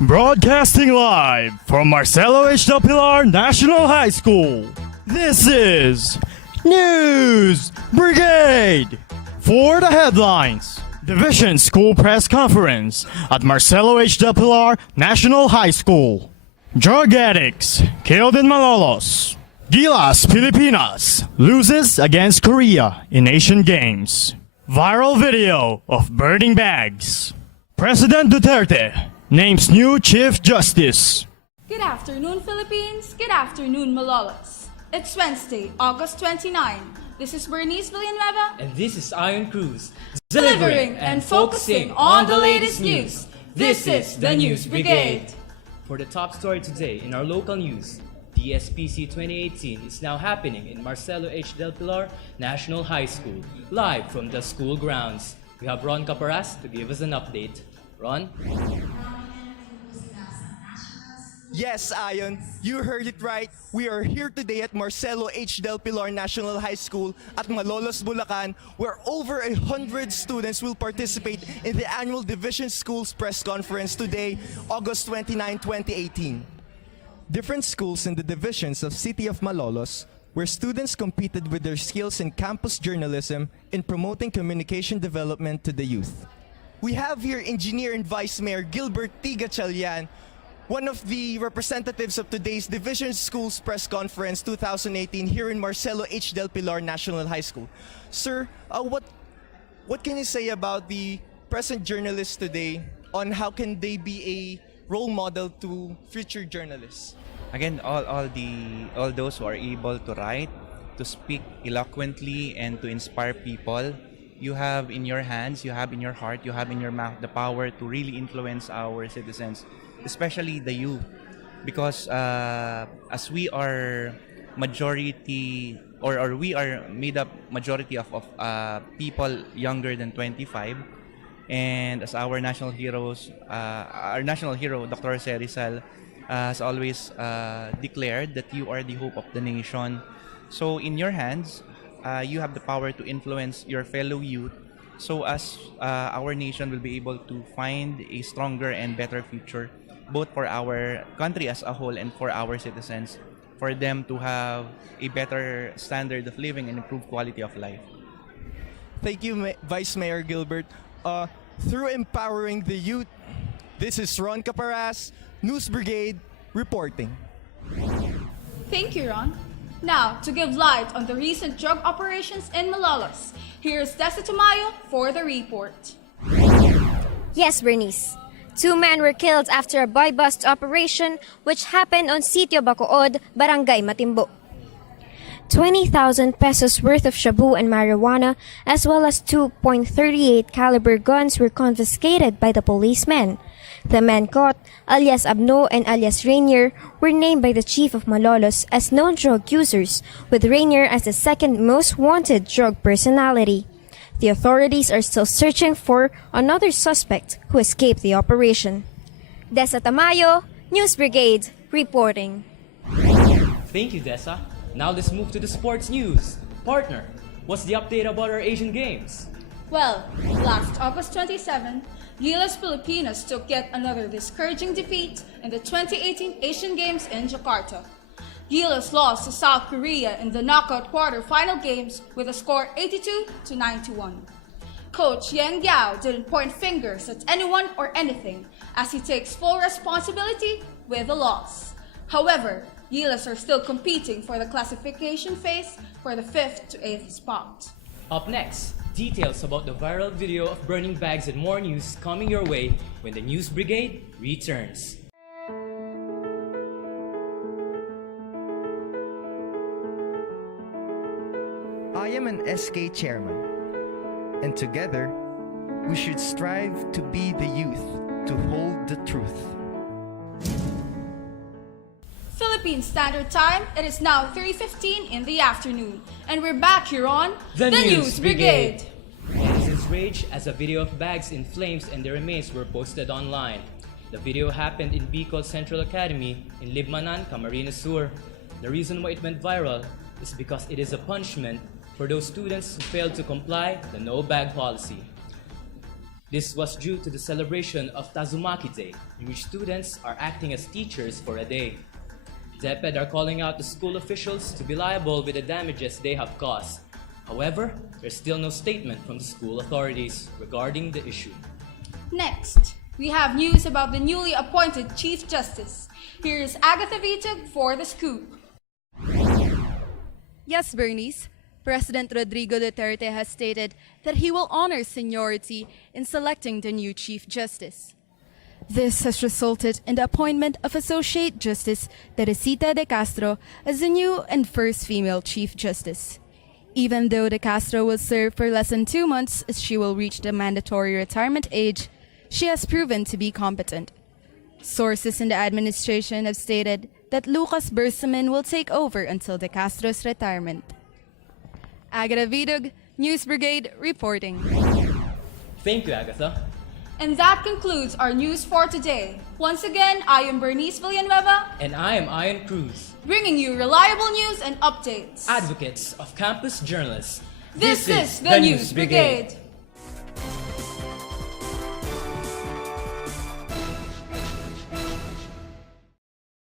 Broadcasting live from Marcelo H. Del Pilar National High School. This is News Brigade. For the headlines, Division School Press Conference at Marcelo H. Del Pilar National High School. Drug addicts killed in Malolos. Gilas Pilipinas loses against Korea in Asian Games. Viral video of burning bags. President Duterte names new Chief Justice. Good afternoon, Philippines. Good afternoon, Malolos. It's Wednesday, August 29. This is Bernice Villanueva. And this is Cruz. Delivering and focusing on the latest news. This is the News Brigade. For the top story today in our local news, DSPC 2018 is now happening in Marcelo H. Del Pilar National High School, live from the school grounds. We have Ron Caparas to give us an update. Ron? Yes, Ayon, you heard it right. We are here today at Marcelo H. Del Pilar National High School at Malolos, Bulacan, where over 100 students will participate in the annual Division Schools Press Conference today, August 29, 2018. Different schools in the divisions of City of Malolos, where students competed with their skills in campus journalism in promoting communication development to the youth. We have here Engineer and Vice Mayor Gilbert T. Gatchalian, one of the representatives of today's Division Schools Press Conference 2018 here in Marcelo H. Del Pilar National High School. Sir, what can you say about the present journalists today on how can they be a role model to future journalists? Again, all those who are able to write, to speak eloquently, and to inspire people, you have in your hands, you have in your heart, you have in your mouth the power to really influence our citizens, especially the youth, because as we are majority, or we are made up majority of people younger than 25, and as our national hero, Dr. Jose Rizal, has always declared that you are the hope of the nation. So in your hands, you have the power to influence your fellow youth, so as our nation will be able to find a stronger and better future, both for our country as a whole and for our citizens, for them to have a better standard of living and improved quality of life. Thank you, Vice Mayor Gilbert. Through empowering the youth, this is Ron Caparas, News Brigade, reporting. Thank you, Ron. Now, to give light on the recent drug operations in Malolos, here's Dessa Tamayo for the report. Yes, Bernice. 2 men were killed after a buy-bust operation which happened on Sitio Bacood, Barangay Matimbo. 20,000 pesos worth of shabu and marijuana, as well as 2.38 caliber guns were confiscated by the policemen. The men caught, alias Abno and alias Rainier, were named by the chief of Malolos as known drug users, with Rainier as the second most wanted drug personality. The authorities are still searching for another suspect who escaped the operation. Dessa Tamayo, News Brigade, reporting. Thank you, Dessa. Now let's move to the sports news. Partner, what's the update about our Asian Games? Well, last August 27, Gilas Pilipinas took yet another discouraging defeat in the 2018 Asian Games in Jakarta. Gilas lost to South Korea in the knockout quarter-final games with a score 82-91. Coach Yang Yao didn't point fingers at anyone or anything as he takes full responsibility with the loss. However, Gilas are still competing for the classification phase for the 5th to 8th spot. Up next, details about the viral video of burning bags and more news coming your way when the News Brigade returns. I am an SK chairman, and together we should strive to be the youth, to hold the truth. Philippine Standard Time, it is now 3:15 in the afternoon, and we're back here on The News Brigade. Netizens rage as a video of bags in flames and their remains were posted online. The video happened in Bicol Central Academy in Libmanan, Camarines Sur. The reason why it went viral is because it is a punishment for those students who failed to comply the no bag policy. This was due to the celebration of Tazumaki Day, in which students are acting as teachers for a day. DepEd are calling out the school officials to be liable with the damages they have caused. However, there's still no statement from the school authorities regarding the issue. Next, we have news about the newly appointed Chief Justice. Here is Agatha Vitug for the scoop. Yes, Bernice. President Rodrigo Duterte has stated that he will honor seniority in selecting the new Chief Justice. This has resulted in the appointment of Associate Justice Teresita de Castro as the new and first female Chief Justice. Even though de Castro will serve for less than 2 months as she will reach the mandatory retirement age, she has proven to be competent. Sources in the administration have stated that Lucas Bersamin will take over until de Castro's retirement. Agatha Vitug, News Brigade, reporting. Thank you, Agatha. And that concludes our news for today. Once again, I am Bernice Villanueva, And I am Ian Cruz, bringing you reliable news and updates. advocates of campus journalists. This is the News Brigade.